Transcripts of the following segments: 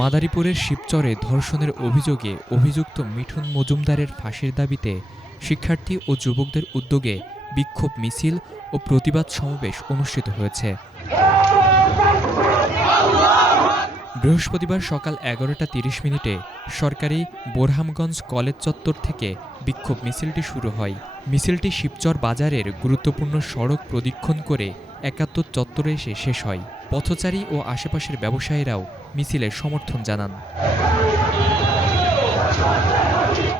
মাদারীপুরের শিবচরে ধর্ষণের অভিযোগে অভিযুক্ত মিঠুন মজুমদারের ফাঁসির দাবিতে শিক্ষার্থী ও যুবকদের উদ্যোগে বিক্ষোভ মিছিল ও প্রতিবাদ সমাবেশ অনুষ্ঠিত হয়েছে। বৃহস্পতিবার সকাল 11টা 30 মিনিটে সরকারি বোরহামগঞ্জ কলেজ চত্বর থেকে বিক্ষোভ মিছিলটি শুরু হয়। মিছিলটি শিবচর বাজারের গুরুত্বপূর্ণ সড়ক প্রদক্ষিণ করে 71 চত্বরে এসে শেষ হয়। পথচারী ও আশেপাশের ব্যবসায়ীরাও মিছিলের সমর্থন জানান।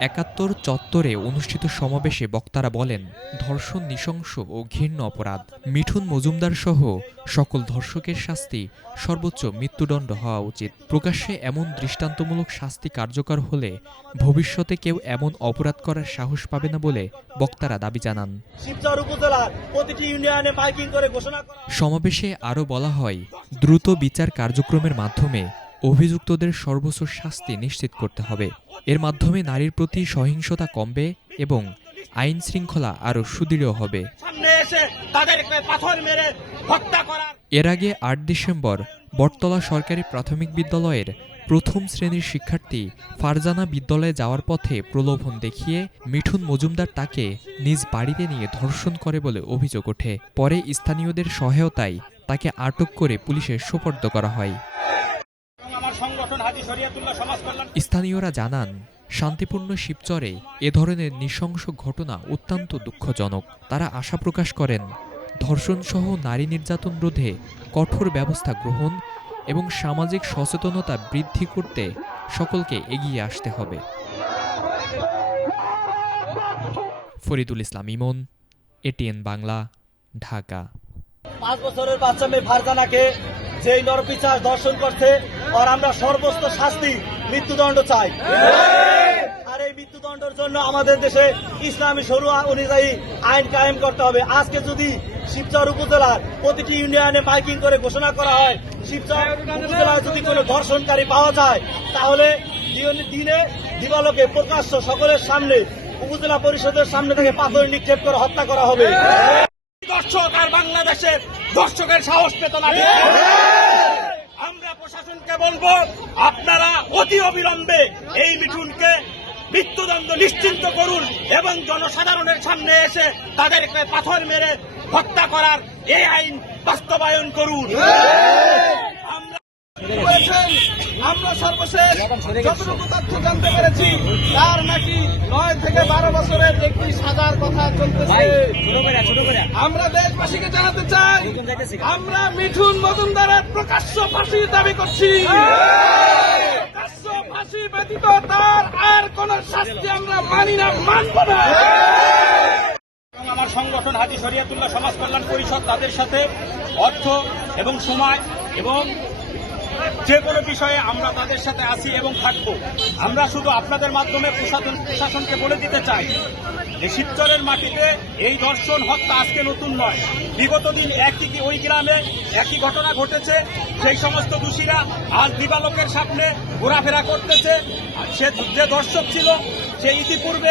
71 চত্বরে অনুষ্ঠিত সমাবেশে বক্তারা বলেন, ধর্ষণ নৃশংস ও ঘৃণ্য অপরাধ। মিঠুন মজুমদার সহ সকল ধর্ষকের শাস্তি সর্বোচ্চ মৃত্যুদণ্ড হওয়া উচিত। প্রকাশ্যে এমন দৃষ্টান্তমূলক শাস্তি কার্যকর হলে ভবিষ্যতে কেউ এমন অপরাধ করার সাহস পাবে না বলে বক্তারা দাবি জানান। সমাবেশে আরও বলা হয়, দ্রুত বিচার কার্যক্রমের মাধ্যমে অভিযুক্তদের সর্বোচ্চ শাস্তি নিশ্চিত করতে হবে। এর মাধ্যমে নারীর প্রতি সহিংসতা কমবে এবং আইন শৃঙ্খলা আরও সুদৃঢ় হবে। এর আগে 8 ডিসেম্বর বটতলা সরকারি প্রাথমিক বিদ্যালয়ের প্রথম শ্রেণীর শিক্ষার্থী ফারজানা বিদ্যালয়ে যাওয়ার পথে প্রলোভন দেখিয়ে মিঠুন মজুমদার তাকে নিজ বাড়িতে নিয়ে ধর্ষণ করে বলে অভিযোগ ওঠে। পরে স্থানীয়দের সহায়তায় তাকে আটক করে পুলিশের সোপর্দ করা হয়। স্থানীয়রা জানান, শান্তিপূর্ণ শিবচরে এ ধরনের নৃশংস ঘটনা অত্যন্ত দুঃখজনক। তারা আশা প্রকাশ করেন, ধর্ষণসহ নারী নির্যাতন রোধে কঠোর ব্যবস্থা গ্রহণ এবং সামাজিক সচেতনতা বৃদ্ধি করতে সকলকে এগিয়ে আসতে হবে। ফরিদুল ইসলাম ইমন, এটিএন বাংলা, ঢাকা। 5 বছরের বাচ্চা মেয়ে ফারজানাকে যেই নরপিশাচ ধর্ষণ করছে আর আমরা সর্বোচ্চ শাস্তি মৃত্যুদণ্ড চাই। আর এই মৃত্যুদণ্ডের জন্য আমাদের দেশে ইসলামী শরিয়া অনুযায়ী আইন কায়েম করতে হবে। আজকে যদি শিবচর উপজেলার প্রতিটি ইউনিয়নে মাইকিং করে ঘোষণা করা হয়, শিবচর উপজেলায় যদি কোনো ধর্ষণকারী পাওয়া যায়, তাহলে দিনে দিবালোকে প্রকাশ্য সকলের সামনে উপজেলা পরিষদের সামনে থেকে পাথর নিক্ষেপ করে হত্যা করা হবে। দর্শক আর বাংলাদেশের দর্শকের সাহস পেত না। আমরা প্রশাসনকে বলবো, আপনারা অতি অবিলম্বে এই মিঠুনকে মৃত্যুদণ্ড নিশ্চিন্ত করুন এবং জনসাধারণের সামনে এসে তাদেরকে পাথর মেরে হত্যা করার এই আইন বাস্তবায়ন করুন। আমরা সর্বশেষ যতটুকু তথ্য জানতে পেরেছি, তার নাকি 9 থেকে 12 বছরের একটি সাজার কথা চলতেছে। আমরা দেশবাসীকে জানাতে চাই, আমরা মিঠুন মজুমদারের প্রকাশ্য ফাঁসির দাবি করছি। প্রকাশ্য ফাঁসি ব্যতীত তার আর কোন শাস্তি আমরা মানি না, মানব না। আমার সংগঠন হাজি শরিয়াতুল্লাহ সমাজ কল্যাণ পরিষদ তাদের সাথে অর্থ এবং সময় এবং যে কোনো বিষয়ে আমরা তাদের সাথে আছি এবং থাকব। আমরা শুধু আপনাদের মাধ্যমে প্রশাসনকে বলে দিতে চাই যে শিবচরের মাটিতে এই ধর্ষণ হত্যা আজকে নতুন নয়। বিগত দিন ওই গ্রামে একই ঘটনা ঘটেছে। সেই সমস্ত দোষীরা আজ দিবালোকের সামনে ঘোরাফেরা করতেছে। সে যে দর্শক ছিল সে ইতিপূর্বে